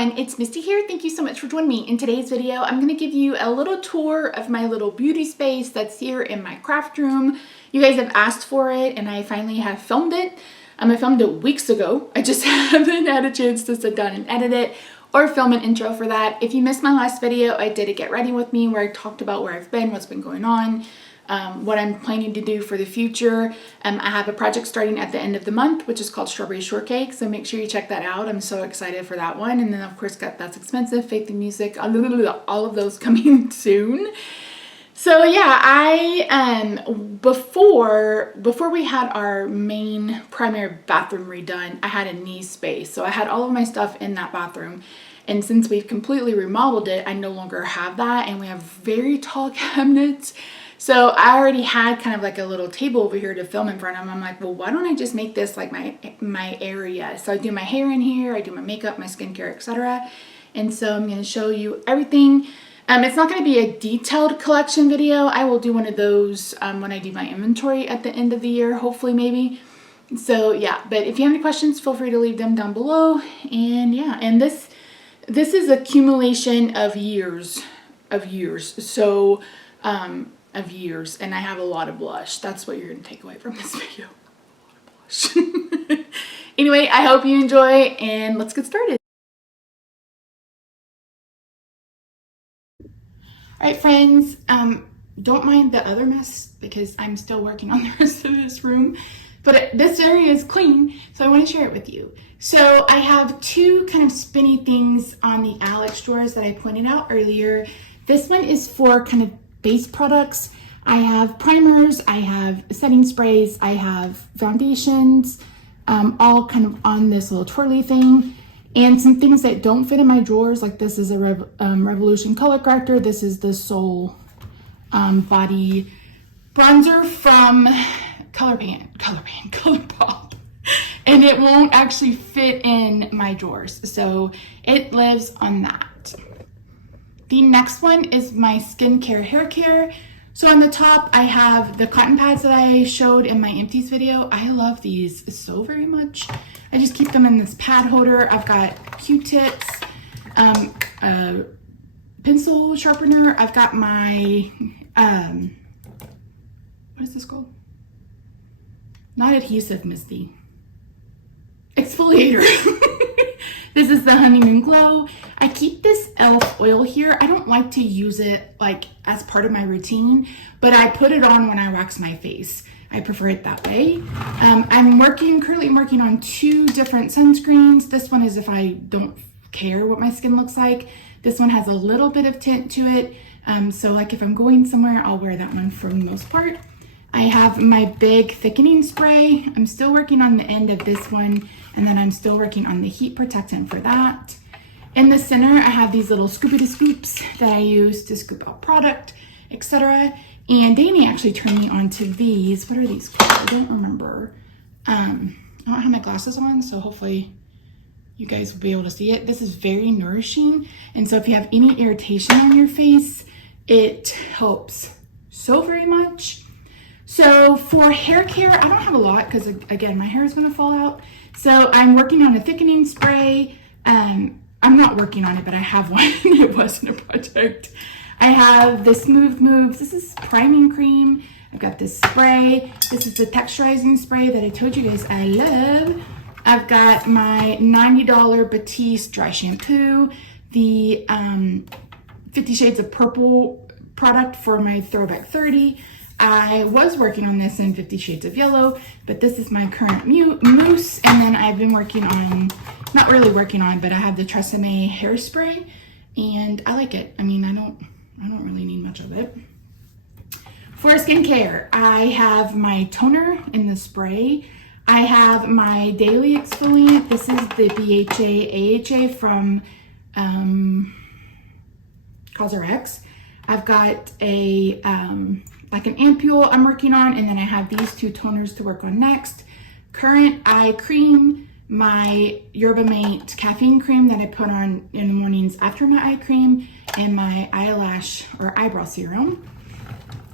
everyone, it's Misty here. Thank you so much for joining me. In today's video, I'm going to give you a little tour of my little beauty space that's here in my craft room. You guys have asked for it and I finally have filmed it. I filmed it weeks ago. I just haven't had a chance to sit down and edit it or film an intro for that. If you missed my last video, I did a Get Ready With Me where I talked about where I've been, what's been going on, what I'm planning to do for the future. I have a project starting at the end of the month, which is called Strawberry Shortcake, so make sure you check that out. I'm so excited for that one. And then of course got That's Expensive, Faith in Music, all of those coming soon. So yeah, before we had our main primary bathroom redone, I had a knee space. So I had all of my stuff in that bathroom. And since we've completely remodeled it, I no longer have that. And we have very tall cabinets. So I already had kind of like a little table over here to film in front of. I'm like, well, why don't I just make this like my area? So I do my hair in here, I do my makeup, my skincare, etc. And so I'm going to show you everything. It's not going to be a detailed collection video. I will do one of those when I do my inventory at the end of the year, hopefully, maybe. So yeah, but if you have any questions, feel free to leave them down below. And yeah, and this is accumulation of years. So of years, and I have a lot of blush. That's what you're going to take away from this video. A lot of blush. Anyway, I hope you enjoy, and let's get started. All right, friends, don't mind the other mess because I'm still working on the rest of this room, but this area is clean, so I want to share it with you. So I have two kind of spinny things on the Alex drawers that I pointed out earlier. This one is for kind of base products. I have primers, I have setting sprays, I have foundations, all kind of on this little twirly thing, and some things that don't fit in my drawers, like this is a Revolution color corrector. This is the Soul body bronzer from ColourPop, and it won't actually fit in my drawers, so it lives on that. The next one is my skincare hair care. So on the top, I have the cotton pads that I showed in my empties video. I love these so very much. I just keep them in this pad holder. I've got Q-tips, a pencil sharpener. I've got my, what is this called? Not adhesive, Misty. Exfoliator. This is the Honeymoon Glow. I keep this e.l.f. oil here. I don't like to use it like as part of my routine, but I put it on when I wax my face. I prefer it that way. I'm currently working on two different sunscreens. This one is if I don't care what my skin looks like. This one has a little bit of tint to it. So like if I'm going somewhere, I'll wear that one for the most part. I have my big thickening spray. I'm still working on the end of this one, and then I'm still working on the heat protectant for that. In the center, I have these little scoopity scoops that I use to scoop out product, etc. And Danny actually turned me on to these. What are these called? I don't remember. I don't have my glasses on, so hopefully you guys will be able to see it. This is very nourishing, and so if you have any irritation on your face, it helps so very much. So for hair care, I don't have a lot because again, my hair is going to fall out. So I'm working on a thickening spray. I'm not working on it, but I have one. It wasn't a project. I have the Smooth Moves. This is priming cream. I've got this spray. This is the texturizing spray that I told you guys I love. I've got my $90 Batiste dry shampoo. The 50 Shades of Purple product for my Throwback 30. I was working on this in 50 Shades of Yellow, but this is my current mousse. And then I've been working on, not really working on, but I have the Tresemme hairspray, and I like it. I mean, I don't really need much of it. For skincare, I have my toner in the spray. I have my daily exfoliant. This is the BHA AHA from CosRX. I've got a like an ampule I'm working on, and then I have these two toners to work on next. Current eye cream, my Yerba Mate caffeine cream that I put on in the mornings after my eye cream, and my eyelash or eyebrow serum.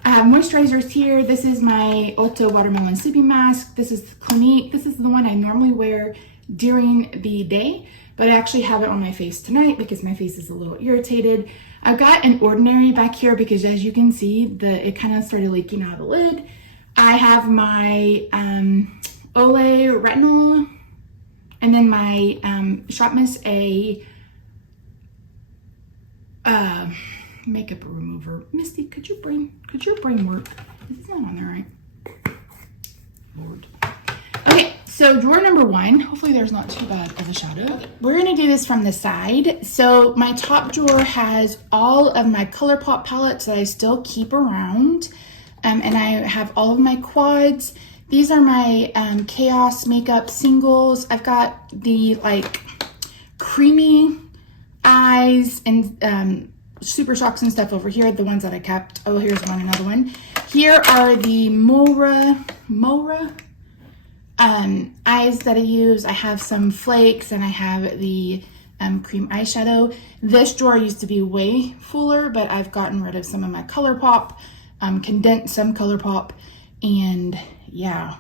I have moisturizers here. This is my Ulta Watermelon Sleeping Mask. This is Clinique. This is the one I normally wear during the day, but I actually have it on my face tonight because my face is a little irritated. I've got an Ordinary back here because as you can see, it kind of started leaking out of the lid. I have my Olay Retinol, and then my Shop Miss A makeup remover. Misty, could your brain work? It's not on there, right? Lord. Okay, so drawer number 1. Hopefully there's not too bad of a shadow. Okay, we're gonna do this from the side. So my top drawer has all of my ColourPop palettes that I still keep around. And I have all of my quads. These are my Chaos Makeup singles. I've got the like creamy eyes and Super Shocks and stuff over here, the ones that I kept. Oh, here's another one. Here are the Mora eyes that I use. I have some flakes and I have the cream eyeshadow. This drawer used to be way fuller, but I've gotten rid of some of my ColourPop, condensed some ColourPop, and yeah.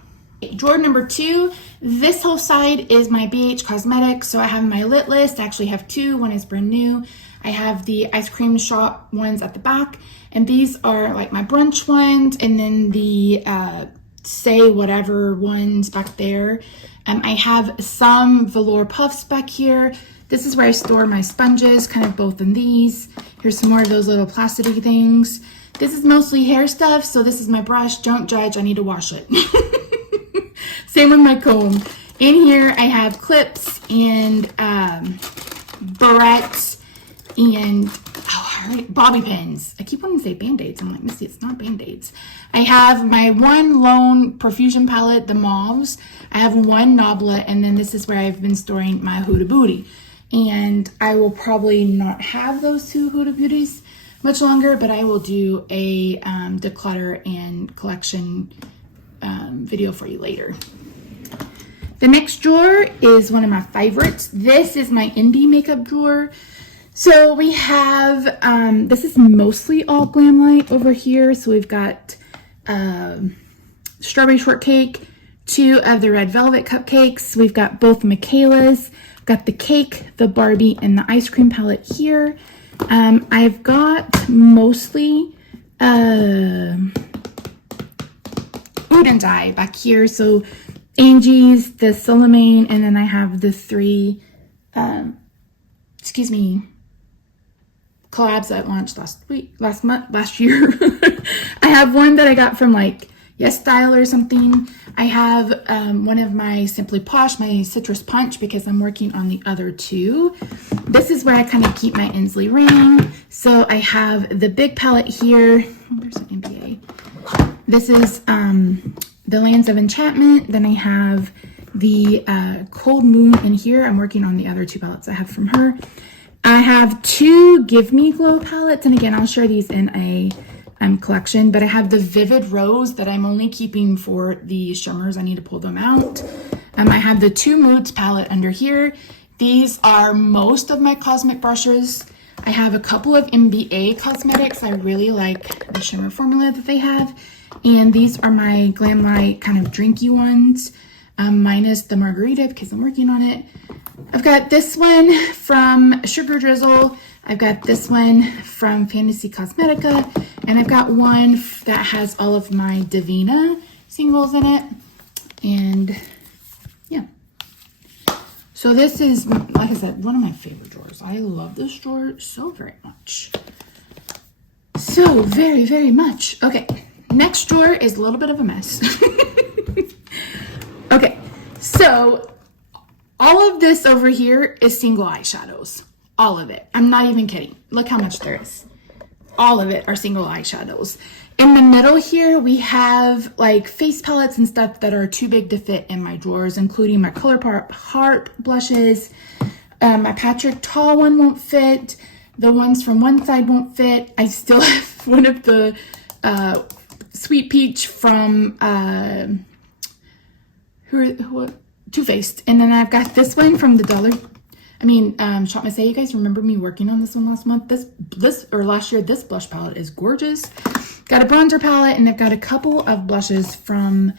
Drawer number 2, this whole side is my BH Cosmetics. So I have my Lit List. I actually have 2. One is brand new. I have the ice cream shop ones at the back, and these are like my brunch ones, and then the say whatever ones back there. I have some velour puffs back here. This is where I store my sponges, kind of both in these. Here's some more of those little plasticky things. This is mostly hair stuff, so this is my brush. Don't judge, I need to wash it. Same with my comb. In here, I have clips and barrettes and bobby pins. I keep wanting to say Band-Aids. I'm like, Misty, it's not Band-Aids. I have my one lone Profusion palette, the mauves. I have one Noblet, and then this is where I've been storing my Huda Beauty. And I will probably not have those 2 Huda Beauties much longer, but I will do a declutter and collection video for you later. The next drawer is one of my favorites. This is my indie makeup drawer. So we have, this is mostly all Glam Light over here. So we've got Strawberry Shortcake, 2 of the Red Velvet Cupcakes. We've got both Michaela's, got the cake, the Barbie, and the ice cream palette here. I've got mostly Food and Dye back here. So Angie's, the Solomane, and then I have the 3, collabs that launched last year. I have one that I got from like Yes Style or something. I have one of my Simply Posh, my Citrus Punch, because I'm working on the other 2. This is where I kind of keep my Inslee ring. So I have the big palette here. Oh, there's an NBA. This is the Lands of Enchantment. Then I have the Cold Moon in here. I'm working on the other 2 palettes I have from her. I have 2 Give Me Glow palettes, and again, I'll share these in a collection, but I have the Vivid Rose that I'm only keeping for the shimmers. I need to pull them out. I have the 2 Moods palette under here. These are most of my cosmic brushes. I have a couple of MBA cosmetics. I really like the shimmer formula that they have. And these are my Glam Light kind of drinky ones, minus the margarita because I'm working on it. I've got this one from Sugar Drizzle. I've got this one from Fantasy Cosmetica. And I've got one that has all of my Divina singles in it. And yeah. So this is, like I said, one of my favorite drawers. I love this drawer so very much. So very, very much. Okay. Next drawer is a little bit of a mess. Okay, so all of this over here is single eyeshadows. All of it. I'm not even kidding. Look how much there is. All of it are single eyeshadows. In the middle here, we have like face palettes and stuff that are too big to fit in my drawers, including my ColourPop Heart blushes. My Patrick Tall one won't fit. The ones from one side won't fit. I still have one of the Sweet Peach from Too Faced, and then I've got this one from the Shop Miss A. You guys remember me working on this one last month? Last year. This blush palette is gorgeous. Got a bronzer palette, and I've got a couple of blushes from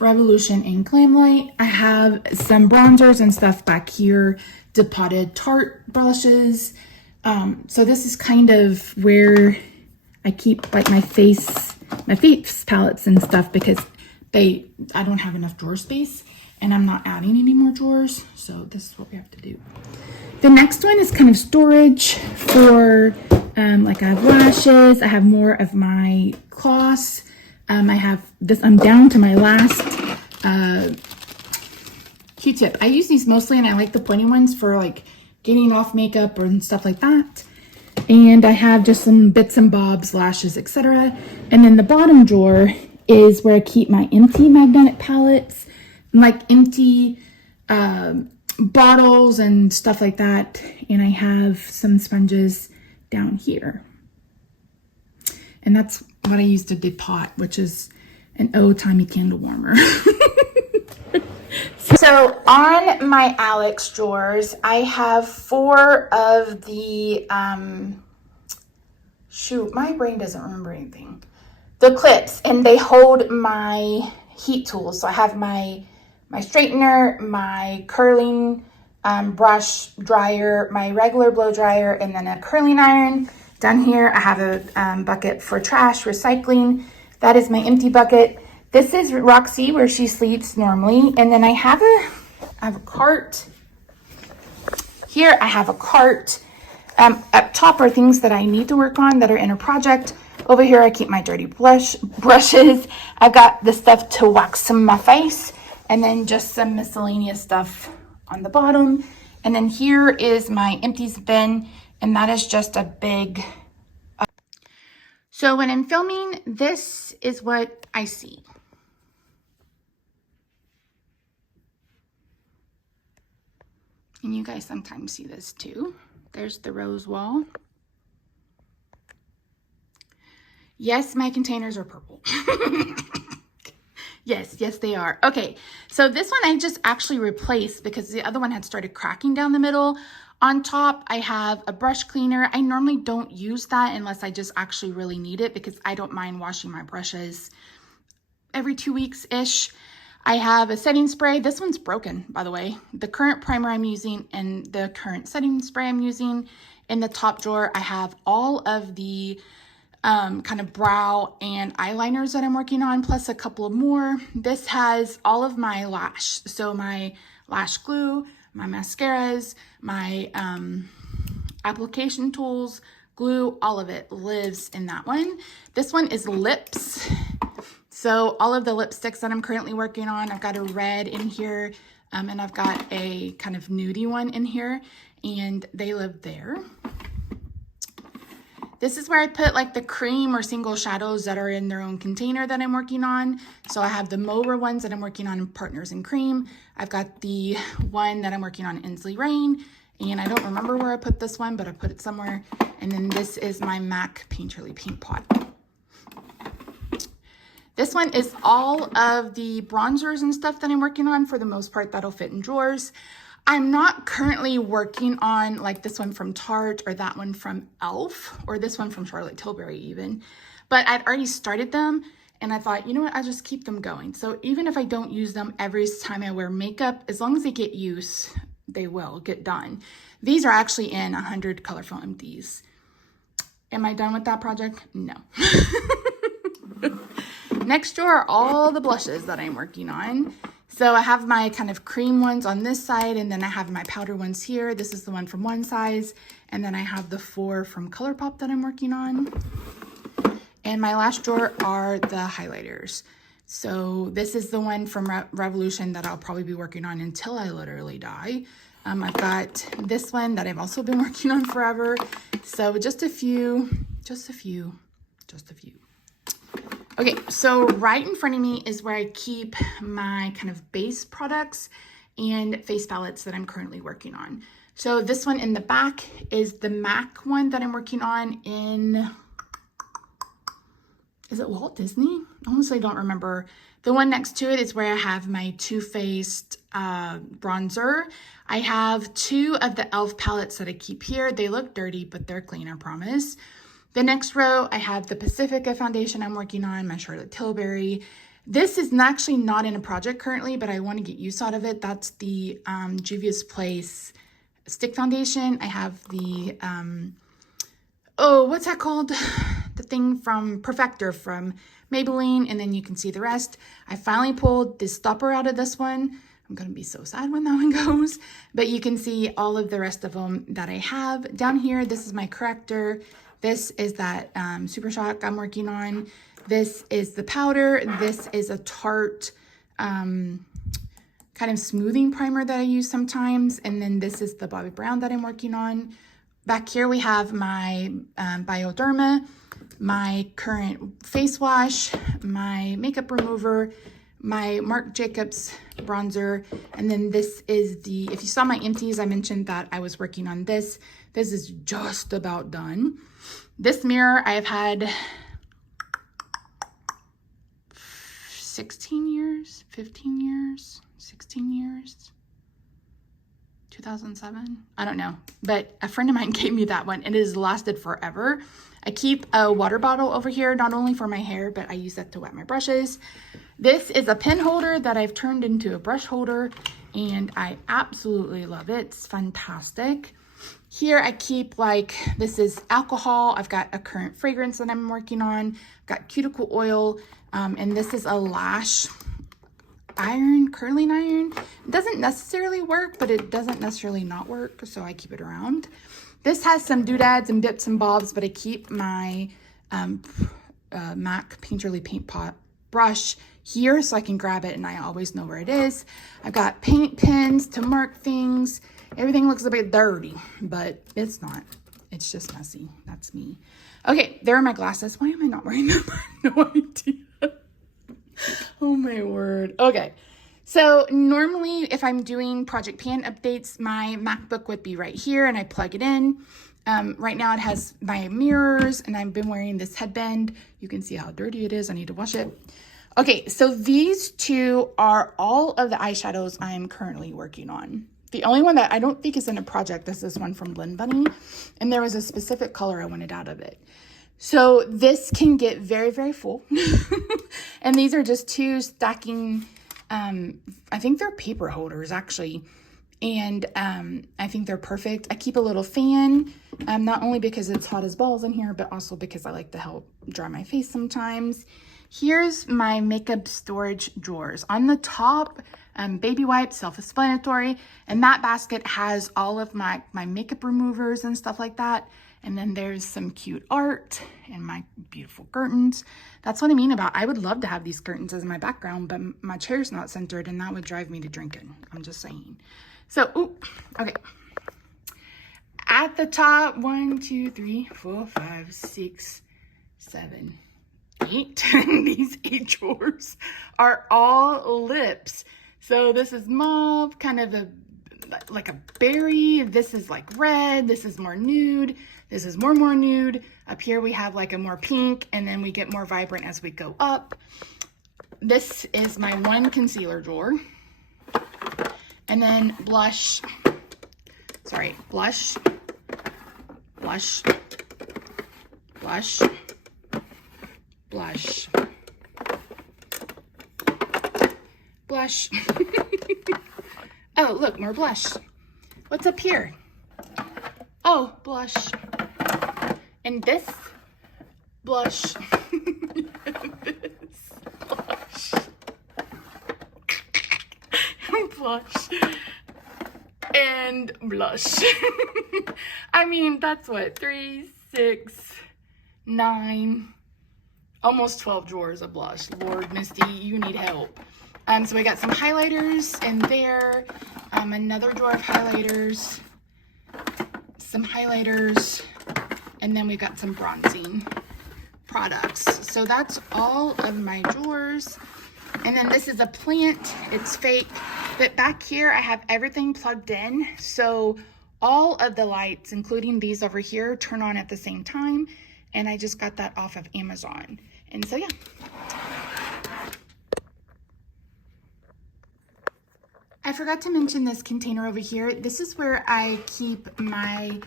Revolution in Glamlight. I have some bronzers and stuff back here, depotted Tarte brushes. So this is kind of where I keep like my face palettes and stuff because I don't have enough drawer space and I'm not adding any more drawers. So this is what we have to do. The next one is kind of storage for, like I have lashes. I have more of my gloss. I have this, I'm down to my last Q-tip. I use these mostly and I like the pointy ones for like getting off makeup or stuff like that. And I have just some bits and bobs, lashes, etc. And then the bottom drawer is where I keep my empty magnetic palettes, like empty bottles and stuff like that. And I have some sponges down here. And that's what I use to depot, which is an old-timey candle warmer. So on my Alex drawers, I have 4 of the, shoot, my brain doesn't remember anything. The clips, and they hold my heat tools. So I have my straightener, my curling brush dryer, my regular blow dryer, and then a curling iron. Down here, I have a bucket for trash, recycling. That is my empty bucket. This is Roxy, where she sleeps normally. And then I have a cart. Here, I have a cart. Up top are things that I need to work on that are in a project. Over here, I keep my dirty brushes. I've got the stuff to wax some of my face. And then just some miscellaneous stuff on the bottom. And then here is my empties bin. And that is just a big... So when I'm filming, this is what I see. And you guys sometimes see this too. There's the rose wall. Yes, my containers are purple. Yes, they are. Okay, so this one I just actually replaced because the other one had started cracking down the middle. On top, I have a brush cleaner. I normally don't use that unless I just actually really need it because I don't mind washing my brushes every 2 weeks-ish. I have a setting spray. This one's broken, by the way. The current primer I'm using and the current setting spray I'm using. In the top drawer, I have all of the kind of brow and eyeliners that I'm working on, plus a couple of more. This has all of my lash. So my lash glue, my mascaras, my application tools, glue, all of it lives in that one. This one is lips. So all of the lipsticks that I'm currently working on, I've got a red in here, and I've got a kind of nudie one in here, and they live there. This is where I put like the cream or single shadows that are in their own container that I'm working on. So I have the Mower ones that I'm working on in Partners in Cream. I've got the one that I'm working on in Inslee Rain, and I don't remember where I put this one, but I put it somewhere. And then this is my MAC Painterly Paint Pot. This one is all of the bronzers and stuff that I'm working on. For the most part, that'll fit in drawers. I'm not currently working on like this one from Tarte or that one from e.l.f. or this one from Charlotte Tilbury even, but I'd already started them and I thought, you know what, I'll just keep them going. So even if I don't use them every time I wear makeup, as long as they get use, they will get done. These are actually in 100 colorful empties. Am I done with that project? No. Next drawer are all the blushes that I'm working on. So I have my kind of cream ones on this side, and then I have my powder ones here. This is the one from one size, and then I have the 4 from ColourPop that I'm working on. And my last drawer are the highlighters. So this is the one from Revolution that I'll probably be working on until I literally die. I've got this one that I've also been working on forever. So just a few. Okay, so right in front of me is where I keep my kind of base products and face palettes that I'm currently working on. So this one in the back is the MAC one that I'm working on in, is it Walt Disney? Honestly, I don't remember. The one next to it is where I have my Too Faced bronzer. I have 2 of the e.l.f. palettes that I keep here. They look dirty, but they're clean, I promise. The next row, I have the Pacifica foundation I'm working on, my Charlotte Tilbury. This is actually not in a project currently, but I want to get use out of it. That's the Juvia's Place stick foundation. I have the, oh, what's that called? The thing from Perfector from Maybelline, and then you can see the rest. I finally pulled this stopper out of this one. I'm going to be so sad when that one goes, but you can see all of the rest of them that I have. Down here, this is my corrector. This is that Super Shock I'm working on. This is the powder. This is a Tarte kind of smoothing primer that I use sometimes. And then this is the Bobbi Brown that I'm working on. Back here we have my Bioderma, my current face wash, my makeup remover, my Marc Jacobs bronzer, and then this is the, if you saw my empties, I mentioned that I was working on this. This is just about done. This mirror I have had 16 years, 15 years, 16 years, 2007, I don't know, but a friend of mine gave me that one and it has lasted forever. I keep a water bottle over here, not only for my hair, but I use that to wet my brushes. This is a pen holder that I've turned into a brush holder and I absolutely love it. It's fantastic. Here I keep, like, this is alcohol. I've got a current fragrance that I'm working on. I've got cuticle oil, and this is a lash iron, curling iron. It doesn't necessarily work, but it doesn't necessarily not work, so I keep it around. This has some doodads and bits and bobs, but I keep my MAC Painterly Paint Pot brush here so I can grab it and I always know where it is. I've got paint pens to mark things. Everything looks a bit dirty, but it's not. It's just messy. That's me. Okay, there are my glasses. Why am I not wearing them? I have no idea. Oh my word. Okay, so normally if I'm doing Project Pan updates, my MacBook would be right here and I plug it in. Right now it has my mirrors and I've been wearing this headband. You can see how dirty it is. I need to wash it. Okay, so these two are all of the eyeshadows I am currently working on. The only one that I don't think is in a project is this one from Blend Bunny, and there was a specific color I wanted out of it. So this can get very, very full. And these are just two stacking, I think they're paper holders actually. And I think they're perfect. I keep a little fan, not only because it's hot as balls in here, but also because I like to help dry my face sometimes. Here's my makeup storage drawers. On the top, baby wipes, self-explanatory, and that basket has all of my makeup removers and stuff like that. And then there's some cute art and my beautiful curtains. That's what I mean about, I would love to have these curtains as my background, but my chair's not centered and that would drive me to drinking. I'm just saying. So, ooh, okay. At the top, 1, 2, 3, 4, 5, 6, 7, 8. These 8 drawers are all lips. So this is mauve, kind of like a berry. This is like red. This is more nude. This is more nude. Up here we have like a more pink, and then we get more vibrant as we go up. This is my one concealer drawer. And then blush, blush, blush, blush, blush, blush. Oh, look, more blush. What's up here? Oh, blush. And this blush. This blush. Blush. And blush. I mean, that's what, 3, 6, 9, almost 12 drawers of blush. Lord, Misty, you need help. So we got some highlighters in there, another drawer of highlighters, some highlighters, and then we got some bronzing products. So that's all of my drawers. And then this is a plant, it's fake, but back here I have everything plugged in. So all of the lights, including these over here, turn on at the same time. And I just got that off of Amazon. And so, yeah. I forgot to mention this container over here. This is where I keep my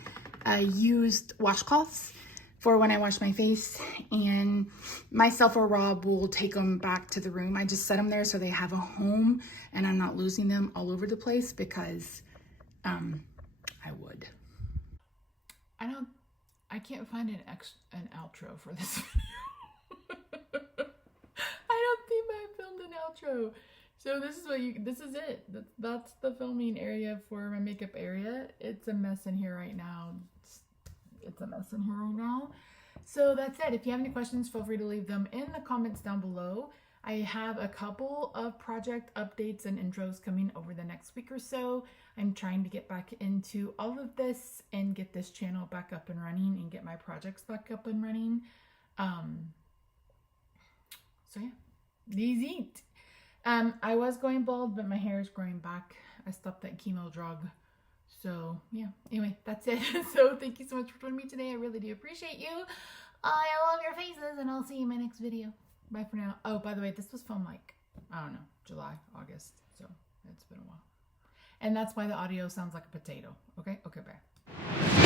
used washcloths. for when I wash my face, and myself or Rob will take them back to the room. I just set them there so they have a home and I'm not losing them all over the place, because I would. I can't find an outro for this video. I don't think I filmed an outro. So this is it. That's the filming area for my makeup area. It's a mess in here right now. It's a mess in here right now. So that's it. If you have any questions, feel free to leave them in the comments down below. I have a couple of project updates and intros coming over the next week or so. I'm trying to get back into all of this and get this channel back up and running and get my projects back up and running. So yeah, these eat. I was going bald, but my hair is growing back. I stopped that chemo drug. So yeah, anyway, that's it. So thank you so much for joining me today. I really do appreciate you. I love your faces, and I'll see you in my next video. Bye for now. Oh, by the way, this was filmed like, I don't know, July, August. So it's been a while. And that's why the audio sounds like a potato. Okay? Okay, bye.